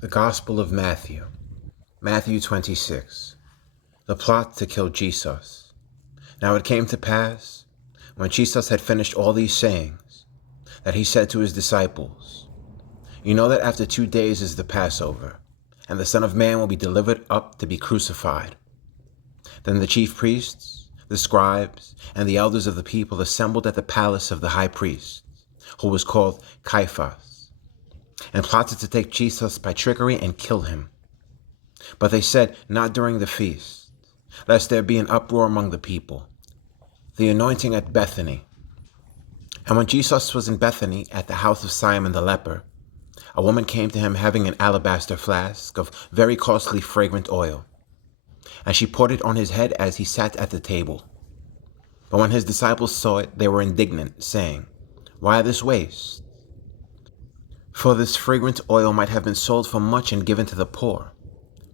The Gospel of Matthew, Matthew 26. The plot to kill Jesus. Now it came to pass, when Jesus had finished all these sayings, that he said to his disciples, "You know that after 2 days is the Passover, and the Son of Man will be delivered up to be crucified." Then the chief priests, the scribes, and the elders of the people assembled at the palace of the high priest, who was called Caiaphas, and plotted to take Jesus by trickery and kill him. But they said, "Not during the feast, lest there be an uproar among the people." The anointing at Bethany. And when Jesus was in Bethany at the house of Simon the leper, a woman came to him having an alabaster flask of very costly fragrant oil, and she poured it on his head as he sat at the table. But when his disciples saw it, they were indignant, saying, "Why this waste? For this fragrant oil might have been sold for much and given to the poor."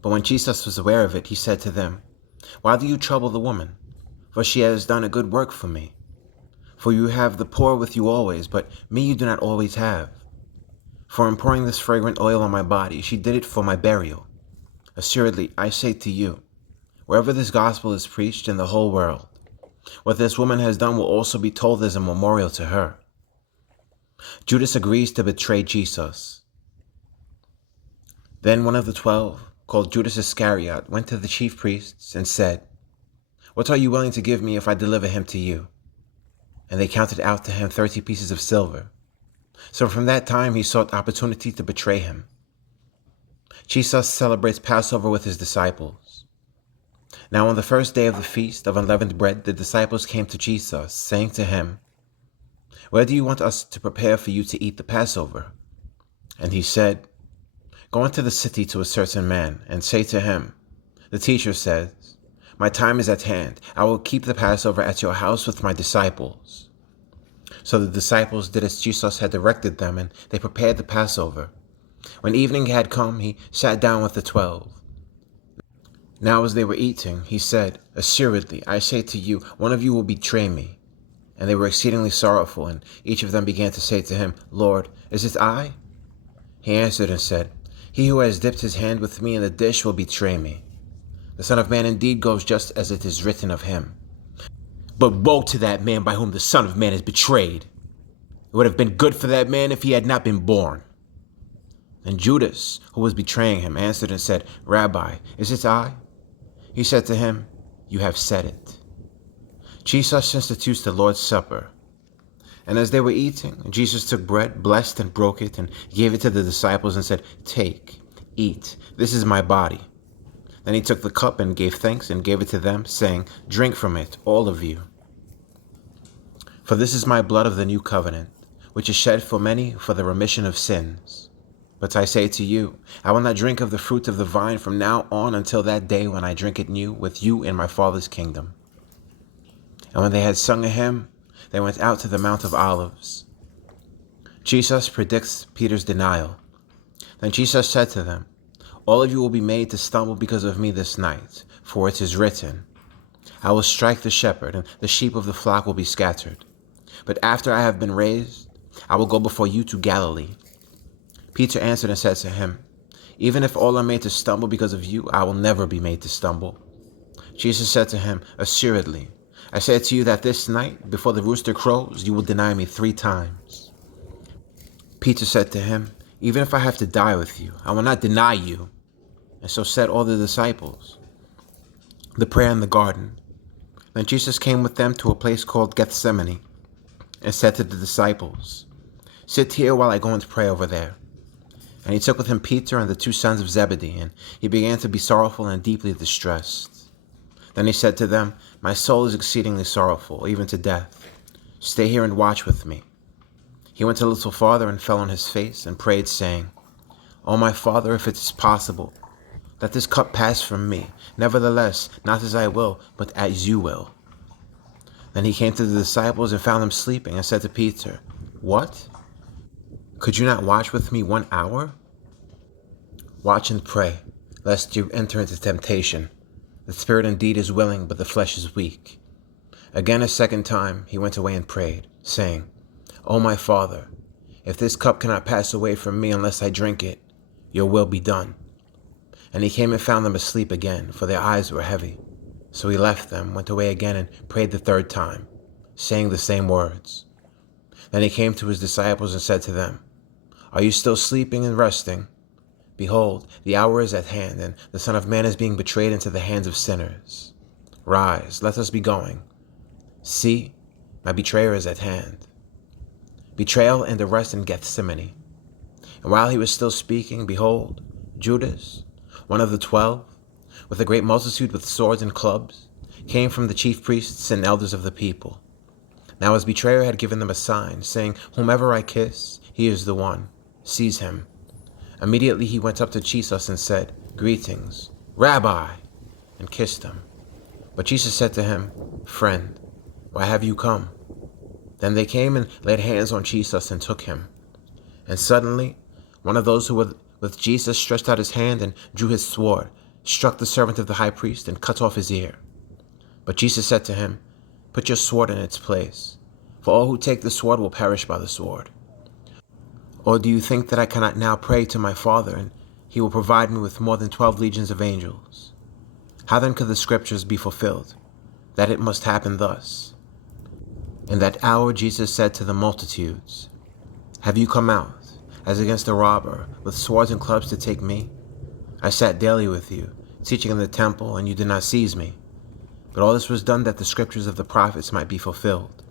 But when Jesus was aware of it, he said to them, "Why do you trouble the woman? For she has done a good work for me. For you have the poor with you always, but me you do not always have. For in pouring this fragrant oil on my body, she did it for my burial. Assuredly, I say to you, wherever this gospel is preached in the whole world, what this woman has done will also be told as a memorial to her." Judas agrees to betray Jesus. Then one of the 12, called Judas Iscariot, went to the chief priests and said, "What are you willing to give me if I deliver him to you?" And they counted out to him 30 pieces of silver. So from that time he sought opportunity to betray him. Jesus celebrates Passover with his disciples. Now on the first day of the feast of unleavened bread, the disciples came to Jesus, saying to him, "Where do you want us to prepare for you to eat the Passover?" And he said, "Go into the city to a certain man, and say to him, 'The teacher says, my time is at hand. I will keep the Passover at your house with my disciples.'" So the disciples did as Jesus had directed them, and they prepared the Passover. When evening had come, he sat down with the 12. Now as they were eating, he said, "Assuredly, I say to you, one of you will betray me." And they were exceedingly sorrowful, and each of them began to say to him, "Lord, is it I?" He answered and said, "He who has dipped his hand with me in the dish will betray me. The Son of Man indeed goes just as it is written of him. But woe to that man by whom the Son of Man is betrayed. It would have been good for that man if he had not been born." And Judas, who was betraying him, answered and said, "Rabbi, is it I?" He said to him, "You have said it." Jesus institutes the Lord's Supper. And as they were eating, Jesus took bread, blessed and broke it, and gave it to the disciples and said, "Take, eat, this is my body." Then he took the cup and gave thanks and gave it to them, saying, "Drink from it, all of you. For this is my blood of the new covenant, which is shed for many for the remission of sins. But I say to you, I will not drink of the fruit of the vine from now on until that day when I drink it new with you in my Father's kingdom." And when they had sung a hymn, they went out to the Mount of Olives. Jesus predicts Peter's denial. Then Jesus said to them, "All of you will be made to stumble because of me this night, for it is written, I will strike the shepherd, and the sheep of the flock will be scattered. But after I have been raised, I will go before you to Galilee." Peter answered and said to him, "Even if all are made to stumble because of you, I will never be made to stumble." Jesus said to him, "Assuredly, I say to you that this night, before the rooster crows, you will deny me 3 times. Peter said to him, "Even if I have to die with you, I will not deny you." And so said all the disciples. The prayer in the garden. Then Jesus came with them to a place called Gethsemane, and said to the disciples, "Sit here while I go and pray over there." And he took with him Peter and the 2 sons of Zebedee, and he began to be sorrowful and deeply distressed. Then he said to them, "My soul is exceedingly sorrowful, even to death. Stay here and watch with me." He went a little farther and fell on his face and prayed, saying, "O my Father, if it is possible, let this cup pass from me. Nevertheless, not as I will, but as you will." Then he came to the disciples and found them sleeping, and said to Peter, "What? Could you not watch with me 1 hour? Watch and pray, lest you enter into temptation. The spirit indeed is willing, but the flesh is weak." Again a second time he went away and prayed, saying, "O my Father, if this cup cannot pass away from me unless I drink it, your will be done." And he came and found them asleep again, for their eyes were heavy. So he left them, went away again, and prayed the third time, saying the same words. Then he came to his disciples and said to them, "Are you still sleeping and resting? Behold, the hour is at hand, and the Son of Man is being betrayed into the hands of sinners. Rise, let us be going. See, my betrayer is at hand." Betrayal and arrest in Gethsemane. And while he was still speaking, behold, Judas, one of the 12, with a great multitude with swords and clubs, came from the chief priests and elders of the people. Now his betrayer had given them a sign, saying, "Whomever I kiss, he is the one. Seize him." Immediately he went up to Jesus and said, "Greetings, Rabbi," and kissed him. But Jesus said to him, "Friend, why have you come?" Then they came and laid hands on Jesus and took him. And suddenly one of those who were with Jesus stretched out his hand and drew his sword, struck the servant of the high priest, and cut off his ear. But Jesus said to him, "Put your sword in its place, for all who take the sword will perish by the sword. Or do you think that I cannot now pray to my Father, and he will provide me with more than 12 legions of angels? How then could the scriptures be fulfilled, that it must happen thus?" In that hour Jesus said to the multitudes, "Have you come out, as against a robber, with swords and clubs to take me? I sat daily with you, teaching in the temple, and you did not seize me. But all this was done that the scriptures of the prophets might be fulfilled."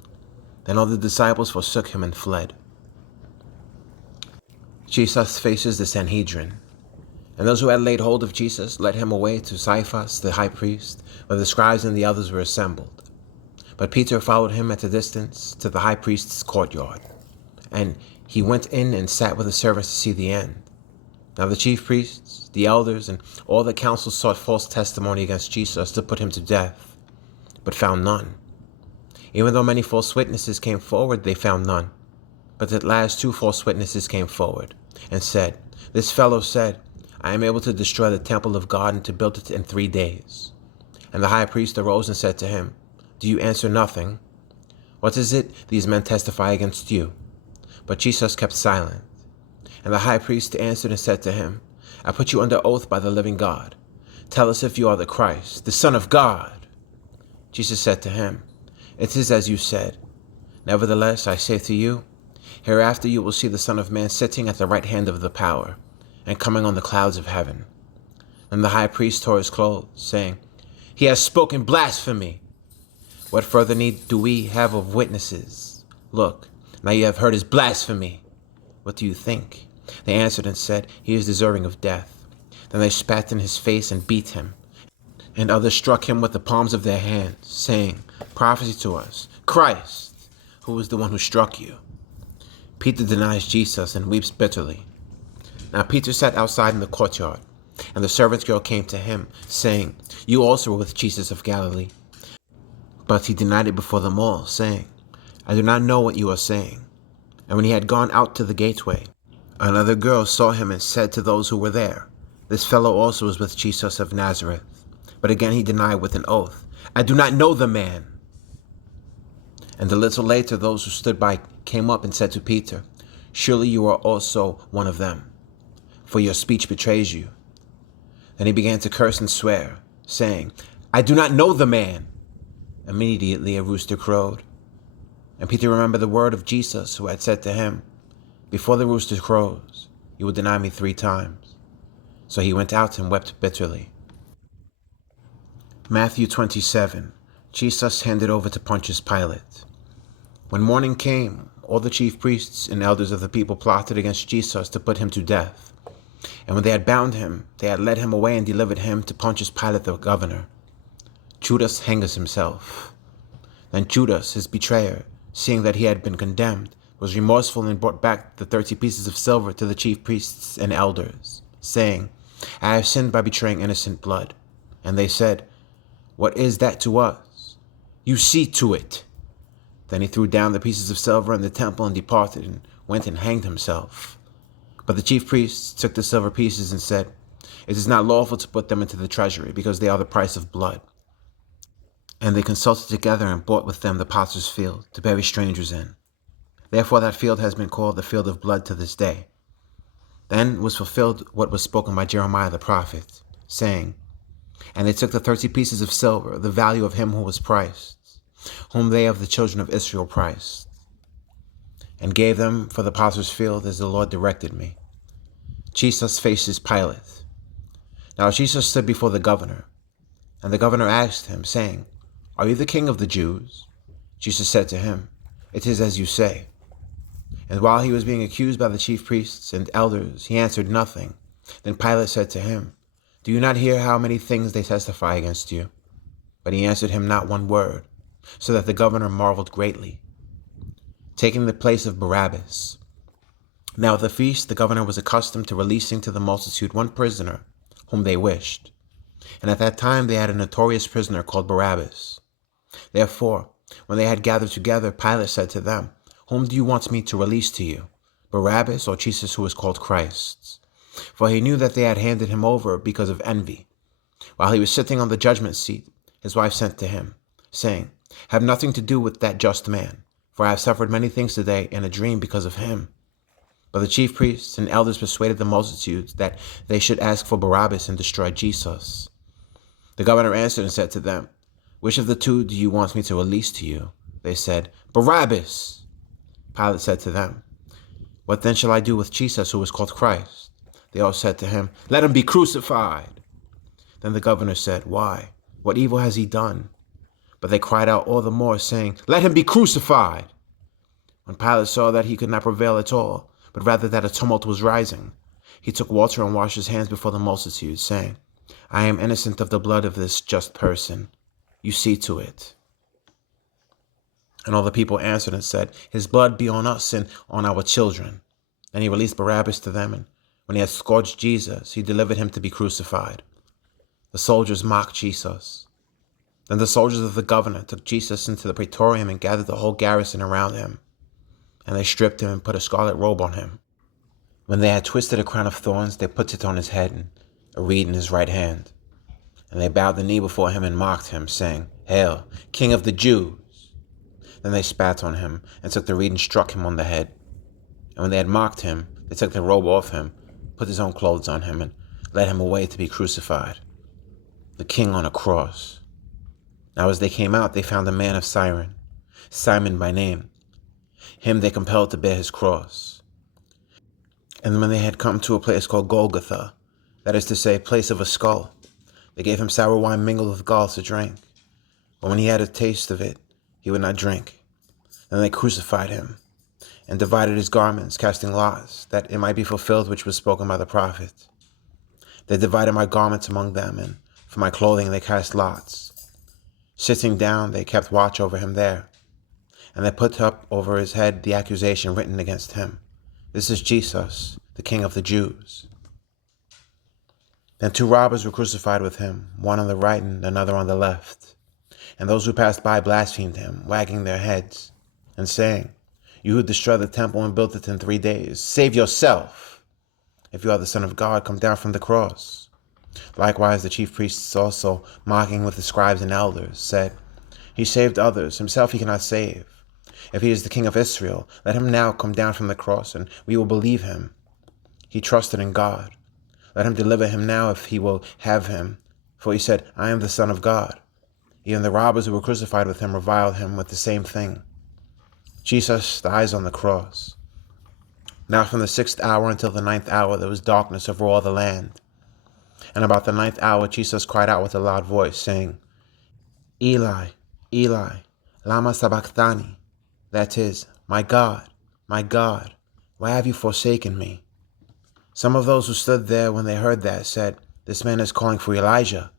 Then all the disciples forsook him and fled. Jesus faces the Sanhedrin. And those who had laid hold of Jesus led him away to Caiaphas the high priest, where the scribes and the others were assembled. But Peter followed him at a distance to the high priest's courtyard, and he went in and sat with the servants to see the end. Now the chief priests, the elders, and all the council sought false testimony against Jesus to put him to death, but found none. Even though many false witnesses came forward, they found none. But at last 2 false witnesses came forward and said, "This fellow said, I am able to destroy the temple of God and to build it in 3 days." And the high priest arose and said to him, "Do you answer nothing? What is it these men testify against you?" But Jesus kept silent. And the high priest answered and said to him, "I put you under oath by the living God. Tell us if you are the Christ, the Son of God." Jesus said to him, "It is as you said. Nevertheless, I say to you, hereafter you will see the Son of Man sitting at the right hand of the power, and coming on the clouds of heaven." Then the high priest tore his clothes, saying, "He has spoken blasphemy. What further need do we have of witnesses? Look, now you have heard his blasphemy. What do you think?" They answered and said, "He is deserving of death." Then they spat in his face and beat him. And others struck him with the palms of their hands, saying, "Prophesy to us, Christ, who is the one who struck you?" Peter denies Jesus and weeps bitterly. Now Peter sat outside in the courtyard, and the servant's girl came to him, saying, "You also were with Jesus of Galilee." But he denied it before them all, saying, "I do not know what you are saying." And when he had gone out to the gateway, another girl saw him and said to those who were there, "This fellow also was with Jesus of Nazareth." But again he denied with an oath, "I do not know the man." And a little later those who stood by came up and said to Peter, "Surely you are also one of them, for your speech betrays you." Then he began to curse and swear, saying, "I do not know the man." Immediately a rooster crowed. And Peter remembered the word of Jesus, who had said to him, "Before the rooster crows, you will deny me 3 times." So he went out and wept bitterly. Matthew 27. Jesus handed over to Pontius Pilate. When morning came, all the chief priests and elders of the people plotted against Jesus to put him to death. And when they had bound him, they had led him away and delivered him to Pontius Pilate the governor. Judas hangs himself. Then Judas, his betrayer, seeing that he had been condemned, was remorseful and brought back the 30 pieces of silver to the chief priests and elders, saying, "I have sinned by betraying innocent blood." And they said, "What is that to us? You see to it." Then he threw down the pieces of silver in the temple and departed, and went and hanged himself. But the chief priests took the silver pieces and said, "It is not lawful to put them into the treasury, because they are the price of blood." And they consulted together and bought with them the potter's field to bury strangers in. Therefore that field has been called the field of blood to this day. Then was fulfilled what was spoken by Jeremiah the prophet, saying, And they took the 30 pieces of silver, the value of him who was priced, whom they of the children of Israel priced, and gave them for the potter's field as the Lord directed me. Jesus faces Pilate. Now Jesus stood before the governor, and the governor asked him, saying, Are you the king of the Jews? Jesus said to him, It is as you say. And while he was being accused by the chief priests and elders, he answered nothing. Then Pilate said to him, Do you not hear how many things they testify against you? But he answered him not one word, so that the governor marveled greatly. Taking the place of Barabbas. Now at the feast the governor was accustomed to releasing to the multitude one prisoner, whom they wished. And at that time they had a notorious prisoner called Barabbas. Therefore, when they had gathered together, Pilate said to them, Whom do you want me to release to you, Barabbas or Jesus who is called Christ? For he knew that they had handed him over because of envy. While he was sitting on the judgment seat, his wife sent to him, saying, Have nothing to do with that just man, for I have suffered many things today in a dream because of him. But the chief priests and elders persuaded the multitudes that they should ask for Barabbas and destroy Jesus. The governor answered and said to them, Which of the two do you want me to release to you? They said, Barabbas. Pilate said to them, What then shall I do with Jesus who is called Christ? They all said to him, Let him be crucified. Then the governor said, Why? What evil has he done? But they cried out all the more, saying, Let him be crucified. When Pilate saw that he could not prevail at all, but rather that a tumult was rising, he took water and washed his hands before the multitude, saying, I am innocent of the blood of this just person. You see to it. And all the people answered and said, His blood be on us and on our children. Then he released Barabbas to them, and when he had scourged Jesus, he delivered him to be crucified. The soldiers mocked Jesus. Then the soldiers of the governor took Jesus into the praetorium and gathered the whole garrison around him. And they stripped him and put a scarlet robe on him. When they had twisted a crown of thorns, they put it on his head and a reed in his right hand. And they bowed the knee before him and mocked him, saying, Hail, King of the Jews! Then they spat on him and took the reed and struck him on the head. And when they had mocked him, they took the robe off him, put his own clothes on him, and led him away to be crucified. The king on a cross. Now as they came out, they found a man of Cyrene, Simon by name. Him they compelled to bear his cross. And when they had come to a place called Golgotha, that is to say, place of a skull, they gave him sour wine mingled with gall to drink. But when he had a taste of it, he would not drink. Then they crucified him, and divided his garments, casting lots, that it might be fulfilled which was spoken by the prophet. They divided my garments among them, and for my clothing they cast lots. Sitting down, they kept watch over him there. And they put up over his head the accusation written against him. This is Jesus, the King of the Jews. Then 2 robbers were crucified with him, one on the right and another on the left. And those who passed by blasphemed him, wagging their heads, and saying, You who destroy the temple and built it in 3 days, save yourself. If you are the Son of God, come down from the cross. Likewise the chief priests also, mocking with the scribes and elders, said, He saved others, himself he cannot save. If he is the King of Israel, let him now come down from the cross, and we will believe him. He trusted in God. Let him deliver him now if he will have him. For he said, I am the Son of God. Even the robbers who were crucified with him reviled him with the same thing. Jesus dies on the cross. Now from the 6th hour until the 9th hour there was darkness over all the land. And about the 9th hour Jesus cried out with a loud voice, saying, Eli, Eli, lama sabachthani? That is, my God, why have you forsaken me? Some of those who stood there when they heard that said, This man is calling for Elijah.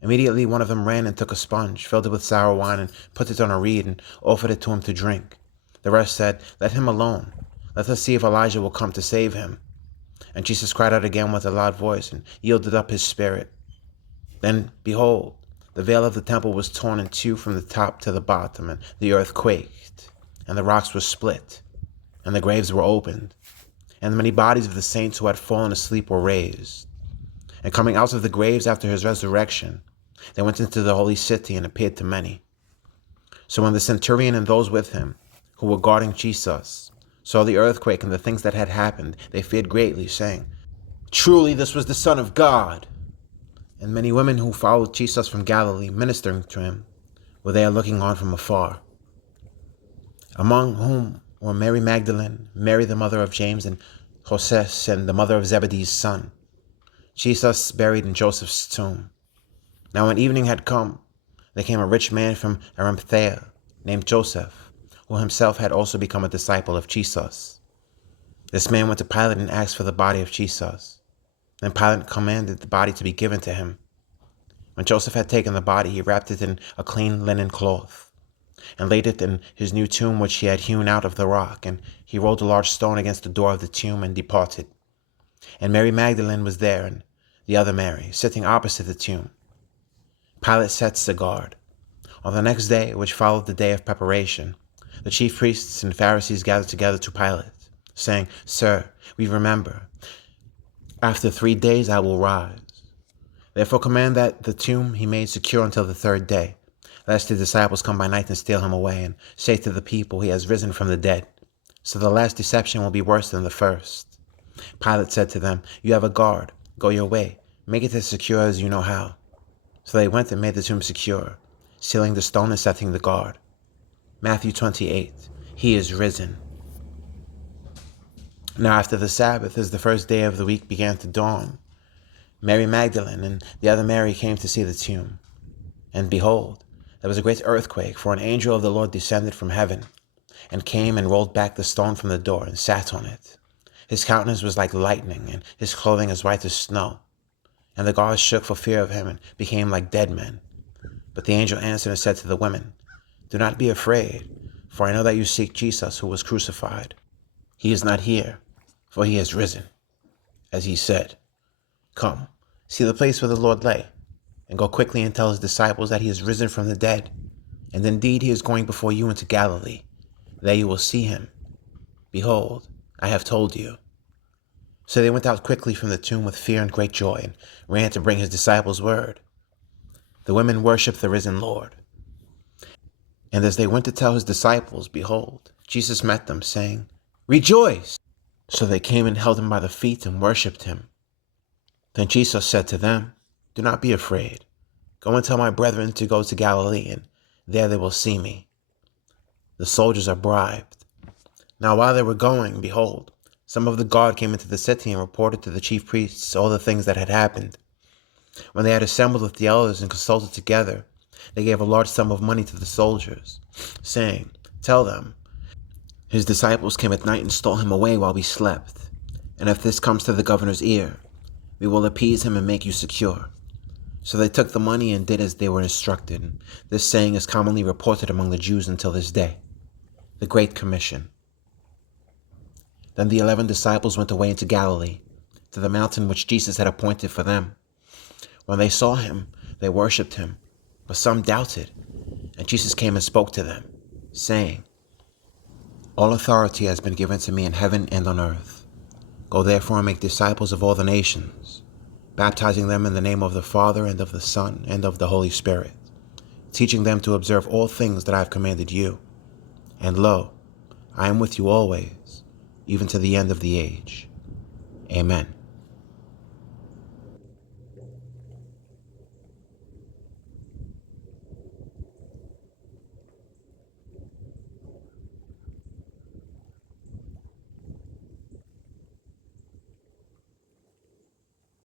Immediately one of them ran and took a sponge, filled it with sour wine, and put it on a reed, and offered it to him to drink. The rest said, Let him alone. Let us see if Elijah will come to save him. And Jesus cried out again with a loud voice, and yielded up his spirit. Then, behold, the veil of the temple was torn in two from the top to the bottom, and the earth quaked, and the rocks were split, and the graves were opened, and the many bodies of the saints who had fallen asleep were raised. And coming out of the graves after his resurrection, they went into the holy city and appeared to many. So when the centurion and those with him, who were guarding Jesus, saw the earthquake and the things that had happened, they feared greatly, saying, "Truly this was the Son of God." And many women who followed Jesus from Galilee, ministering to him, were there looking on from afar, among whom were Mary Magdalene, Mary the mother of James and Joses, and the mother of Zebedee's son. Jesus buried in Joseph's tomb. Now when evening had come, there came a rich man from Arimathea, named Joseph, who himself had also become a disciple of Jesus. This man went to Pilate and asked for the body of Jesus. Then Pilate commanded the body to be given to him. When Joseph had taken the body, he wrapped it in a clean linen cloth, and laid it in his new tomb which he had hewn out of the rock, and he rolled a large stone against the door of the tomb and departed. And Mary Magdalene was there, and the other Mary, sitting opposite the tomb. Pilate sets the guard. On the next day, which followed the day of preparation, the chief priests and Pharisees gathered together to Pilate, saying, "Sir, we remember, after 3 days I will rise. Therefore command that the tomb he made secure until the 3rd day, lest his disciples come by night and steal him away, and say to the people, he has risen from the dead. So the last deception will be worse than the first." Pilate said to them, "You have a guard. Go your way. Make it as secure as you know how." So they went and made the tomb secure, sealing the stone and setting the guard. Matthew 28. He is risen. Now after the Sabbath, as the first day of the week began to dawn, Mary Magdalene and the other Mary came to see the tomb. And behold, there was a great earthquake, for an angel of the Lord descended from heaven, and came and rolled back the stone from the door, and sat on it. His countenance was like lightning, and his clothing as white as snow. And the guards shook for fear of him, and became like dead men. But the angel answered and said to the women, "Do not be afraid, for I know that you seek Jesus who was crucified. He is not here, for he has risen, as he said. Come, see the place where the Lord lay, and go quickly and tell his disciples that he is risen from the dead. And indeed he is going before you into Galilee. There you will see him. Behold, I have told you." So they went out quickly from the tomb with fear and great joy, and ran to bring his disciples word. The women worshipped the risen Lord. And as they went to tell his disciples, behold, Jesus met them, saying, "Rejoice!" So they came and held him by the feet and worshipped him. Then Jesus said to them, "Do not be afraid. Go and tell my brethren to go to Galilee, and there they will see me." The soldiers are bribed. Now while they were going, behold, some of the guard came into the city and reported to the chief priests all the things that had happened. When they had assembled with the elders and consulted together, they gave a large sum of money to the soldiers, saying, "Tell them, his disciples came at night and stole him away while we slept. And if this comes to the governor's ear, we will appease him and make you secure." So they took the money and did as they were instructed. This saying is commonly reported among the Jews until this day. The Great Commission. Then the 11 disciples went away into Galilee, to the mountain which Jesus had appointed for them. When they saw him, they worshipped him, but some doubted. And Jesus came and spoke to them, saying, "All authority has been given to me in heaven and on earth. Go therefore and make disciples of all the nations, baptizing them in the name of the Father and of the Son and of the Holy Spirit, teaching them to observe all things that I have commanded you. And lo, I am with you always, even to the end of the age." Amen.